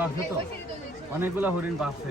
প্রজনন তো অনেকগুলো হরিণ বাড়ছে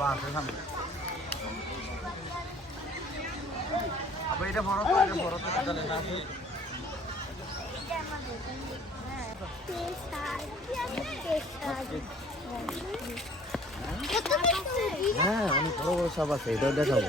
বাসে সামনে আবার এটা বড় তো এটা বড় তো এটা লেখা আছে হ্যাঁ অনেক বড় বড় সব আছে এটাও দেখাবো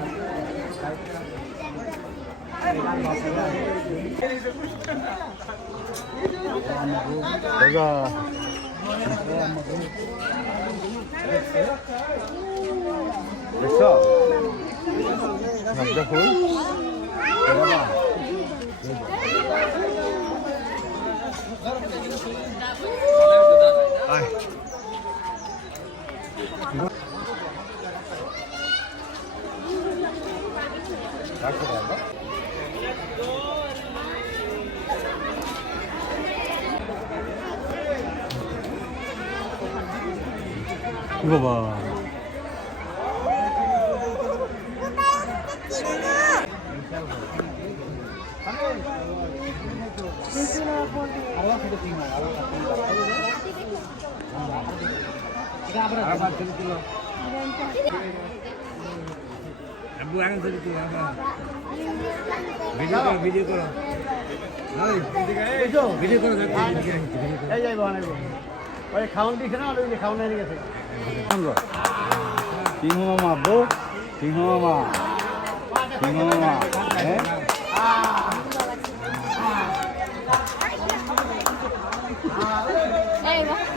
내가 됐어. 남자 볼? 내가 아이. 이거 나한다? 이거 봐. Abu ang sini tu apa? Video call, video call. Hai, video call, video call. Eh, jadi mana tu? Wah, kawan di sana, ada di kawan ni ni kat sini. বাবা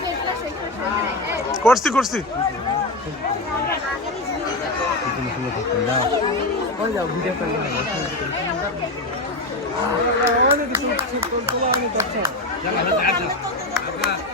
ফেসলা শেষ করছি করছি ওই যাও ভিডিও করে হাতিকে দেখবা না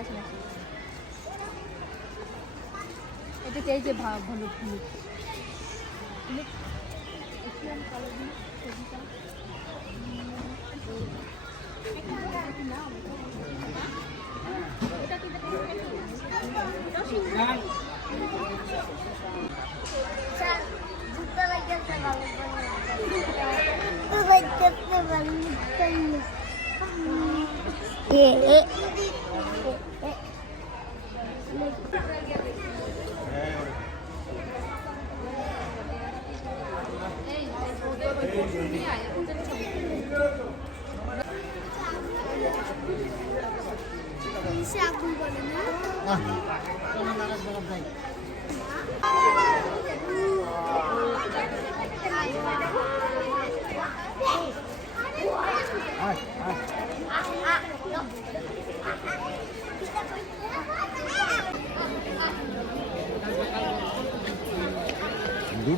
আছে নাকি? এটা কে যে ভালো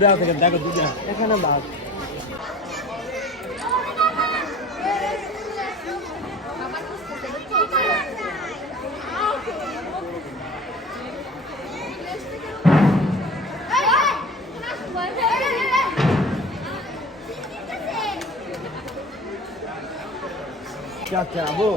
দুটা থেকে দেখো দুটা এখানে বাঘ আচ্ছা আবু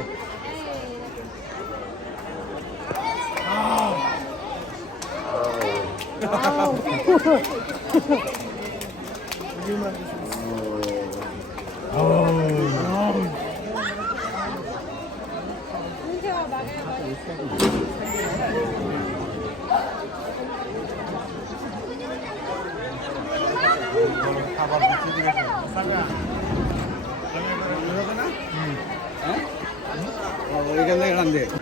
ওইখান থেকে টান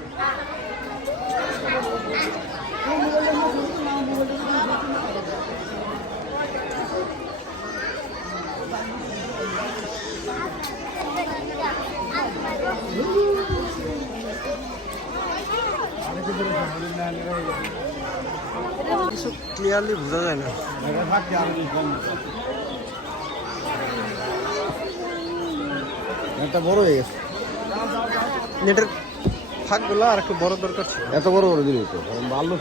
দে ক্লিয়ারলি বোঝা যায় না। একটা বড় হয়ে গেছে। নেটের ফাঁকগুলো আর একটু বড় দরকার ছিল। এত বড় বড় দিল তো ভালো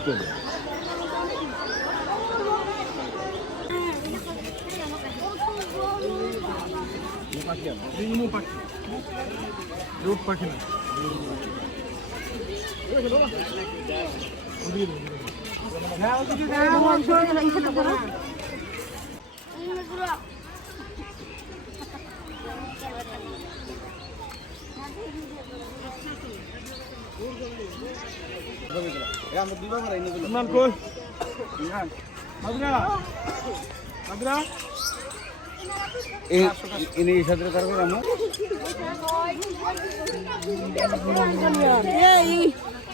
রুট পাখি না। ini satu kargo ramu.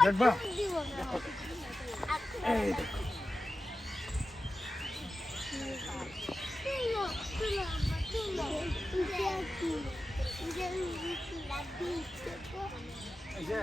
দেখবা tulo, tulo. Udah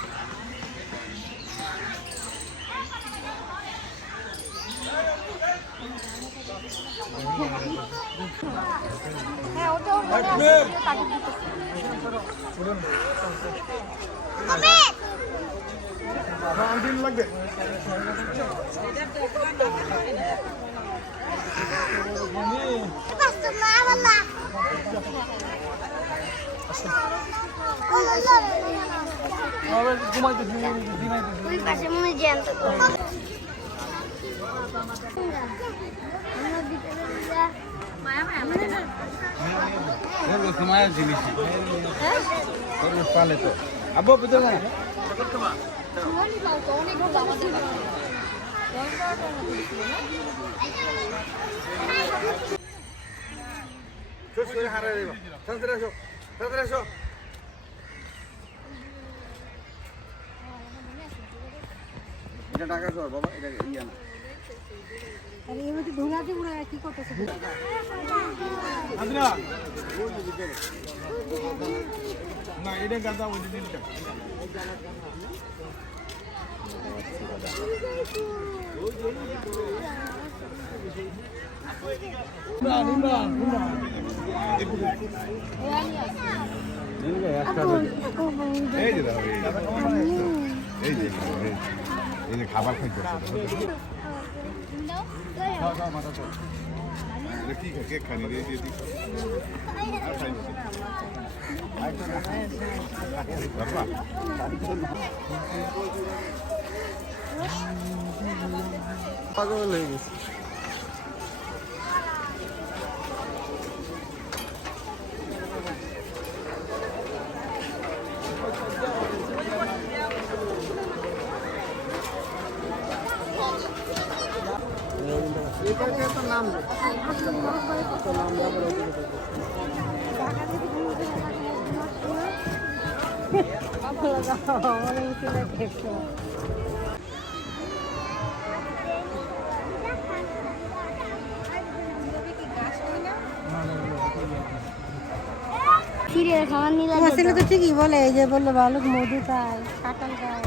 মায়া মানে পালে তো আব্বু বুঝো না হারা দেবো তাড়াতাড়ি আসো এটা টাকা সর, বাবা এটা ইয়া না। আরে এর মধ্যে ধুলা দিয়ে উড়ায় কি করতেছে না এটা গাদা ওই দিনটা একটা এই যে দাও এই যে এই যে খাবার খাইতে পাগল হয়ে গেছে এটাকে তো ঠিকই বলে এই যে বলল ভালুক মধু খায় কাঁঠাল খায়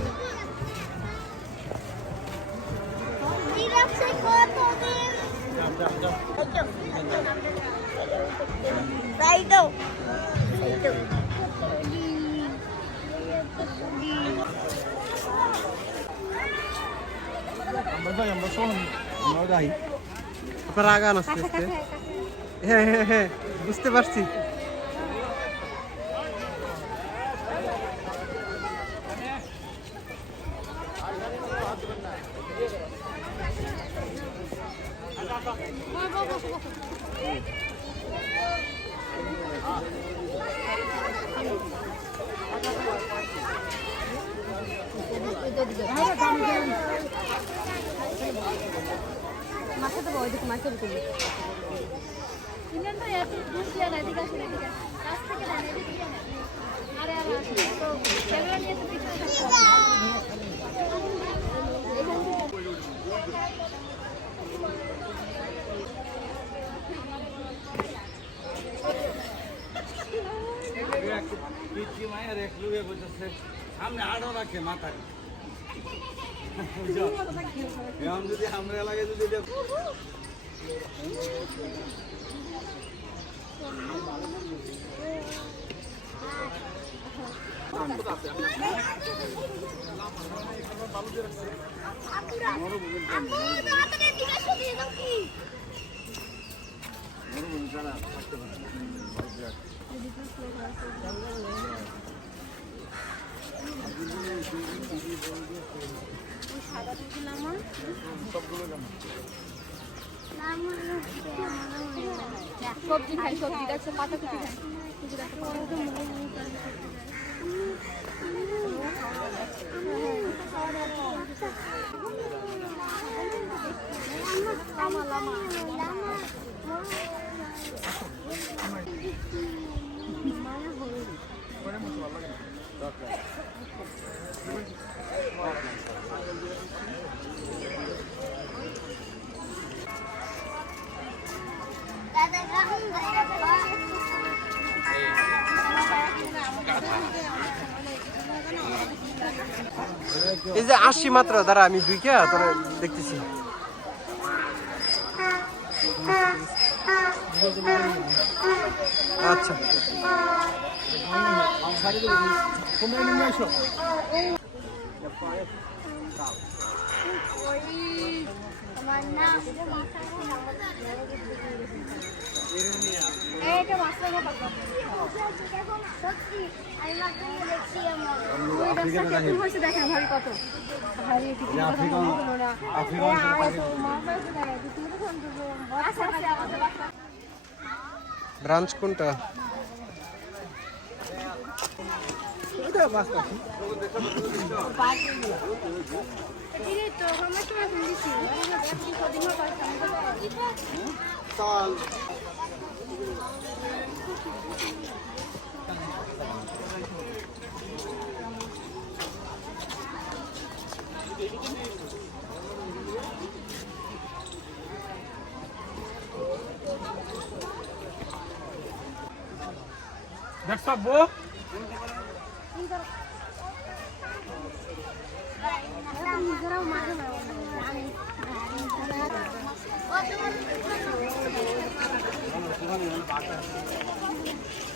আপনার আগান আস্তে হ্যাঁ হ্যাঁ হ্যাঁ বুঝতে পারছি। সামনে আড়ো রাখে মাথায়? এখন যদি আমরা এলাকায় যদি এটা মরুভূমি ছাড়া থাকতে পারে না। সবজি খাই সবজি দেখছো পাতা কুচি খাই এই যে আসি মাত্র দাঁড়া আমি দুইটা তোরা দেখতেছি। আচ্ছা। এইটা মাছটা না কোনটা? সত্যি আমি মাকে দেখছি আমার ওই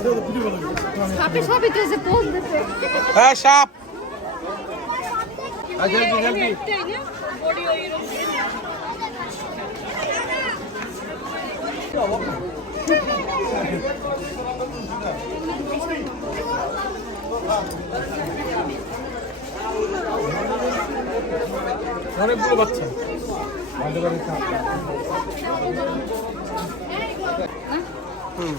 অনেক সাপে তো এসে পোজ দিতে। হ্যাঁ সাপ। জলদি জলদি অনেকগুলো বাচ্চা। হুম।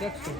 দেখছি